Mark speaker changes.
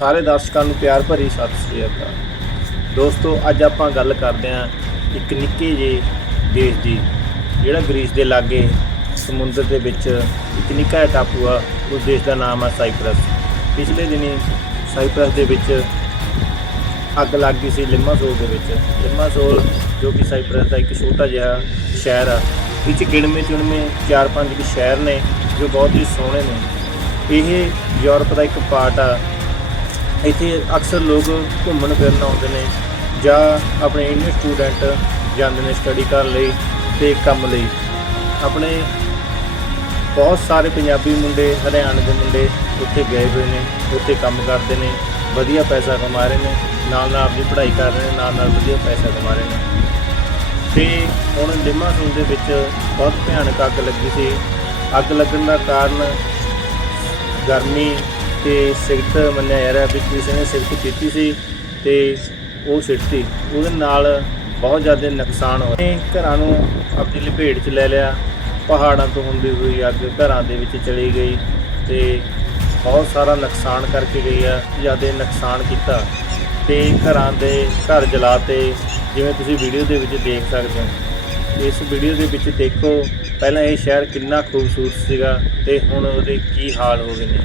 Speaker 1: ਸਾਰੇ ਦਰਸ਼ਕਾਂ ਨੂੰ ਪਿਆਰ ਭਰੀ ਸਤਿ ਸ੍ਰੀ ਅਕਾਲ। ਦੋਸਤੋ, ਅੱਜ ਆਪਾਂ ਗੱਲ ਕਰਦੇ ਹਾਂ ਇੱਕ ਨਿੱਕੇ ਜਿਹੇ ਦੇਸ਼ ਦੀ, ਜਿਹੜਾ ਗ੍ਰੀਸ ਦੇ ਲਾਗੇ ਸਮੁੰਦਰ ਦੇ ਵਿੱਚ ਇੱਕ ਨਿੱਕਾ ਜਿਹਾ ਟਾਪੂ ਆ, ਉਸ ਦੇਸ਼ ਦਾ ਨਾਮ ਆ ਸਾਈਪਰਸ। ਪਿਛਲੇ ਦਿਨੀ ਸਾਈਪਰਸ ਦੇ ਵਿੱਚ ਅੱਗ ਲੱਗ ਗਈ ਸੀ ਲਿਮਾਸੋਲ ਦੇ ਵਿੱਚ। ਲਿਮਾਸੋਲ ਜੋ ਕਿ ਸਾਈਪਰਸ ਦਾ ਇੱਕ ਛੋਟਾ ਜਿਹਾ ਸ਼ਹਿਰ ਆ ਇਹ 'ਚ ਗਿਣਵੇਂ ਚੁਣਵੇਂ ਚਾਰ ਪੰਜ ਕੁ ਸ਼ਹਿਰ ਨੇ ਜੋ ਬਹੁਤ ਹੀ ਸੋਹਣੇ ਨੇ। ਇਹ ਯੂਰਪ ਦਾ ਇੱਕ ਪਾਰਟ ਆ ਇੱਥੇ ਅਕਸਰ ਲੋਕ ਘੁੰਮਣ ਫਿਰਨ ਆਉਂਦੇ ਨੇ ਜਾਂ ਆਪਣੇ ਇੰਡੀਅਨ ਸਟੂਡੈਂਟ ਜਾਂਦੇ ਨੇ ਸਟੱਡੀ ਕਰਨ ਲਈ ਤੇ ਕੰਮ ਲਈ। ਆਪਣੇ ਬਹੁਤ ਸਾਰੇ ਪੰਜਾਬੀ ਮੁੰਡੇ ਹਰਿਆਣੇ ਦੇ ਮੁੰਡੇ ਉੱਥੇ ਗਏ ਹੋਏ ਨੇ, ਉੱਥੇ ਕੰਮ ਕਰਦੇ ਨੇ, ਵਧੀਆ ਪੈਸਾ ਕਮਾ ਰਹੇ ਨੇ, ਨਾਲ ਨਾਲ ਆਪਣੀ ਪੜ੍ਹਾਈ ਕਰ ਰਹੇ ਨੇ, ਨਾਲ ਨਾਲ ਵਧੀਆ ਪੈਸਾ ਕਮਾ ਰਹੇ ਨੇ। ਤੇ ਹੁਣ ਲਿਮਾਸੋਲ ਦੇ ਵਿੱਚ ਬਹੁਤ ਭਿਆਨਕ ਅੱਗ ਲੱਗੀ ਸੀ। ਅੱਗ ਲੱਗਣ ਦਾ ਕਾਰਨ ਗਰਮੀ ਤੇ ਸਿਗਰਟ ਮੰਨਿਆ ਜਾ ਰਿਹਾ ਵੀ ਕਿਸੇ ਨੇ ਸਿਗਰਟ ਪੀਤੀ ਸੀ ਤੇ ਉਹ ਸਿੱਟਤੀ ਉਹਦੇ ਨਾਲ ਬਹੁਤ ਜ਼ਿਆਦਾ ਨੁਕਸਾਨ ਹੋਇਆ। ਘਰਾਂ ਨੂੰ ਆਪਣੀ ਲਪੇਟ 'ਚ ਲੈ ਲਿਆ। ਪਹਾੜਾਂ ਤੋਂ ਹੁੰਦੀ ਹੋਈ ਅੱਗ ਘਰਾਂ ਦੇ ਵਿੱਚ ਚਲੀ ਗਈ ਤੇ ਬਹੁਤ ਸਾਰਾ ਨੁਕਸਾਨ ਕਰਕੇ ਗਈ ਆ, ਜ਼ਿਆਦਾ ਨੁਕਸਾਨ ਕੀਤਾ। ਤੇ ਘਰਾਂ ਦੇ ਘਰ ਜਲਾਤੇ ਜਿਵੇਂ ਤੁਸੀਂ ਵੀਡੀਓ ਦੇ ਵਿੱਚ ਦੇਖ ਸਕਦੇ ਹੋ। ਇਸ ਵੀਡੀਓ ਦੇ ਵਿੱਚ ਦੇਖੋ, ਪਹਿਲਾਂ ਇਹ ਸ਼ਹਿਰ ਕਿੰਨਾ ਖੂਬਸੂਰਤ ਸੀਗਾ ਤੇ ਹੁਣ ਉਹਦੇ ਕੀ ਹਾਲ ਹੋ ਗਏ ਨੇ।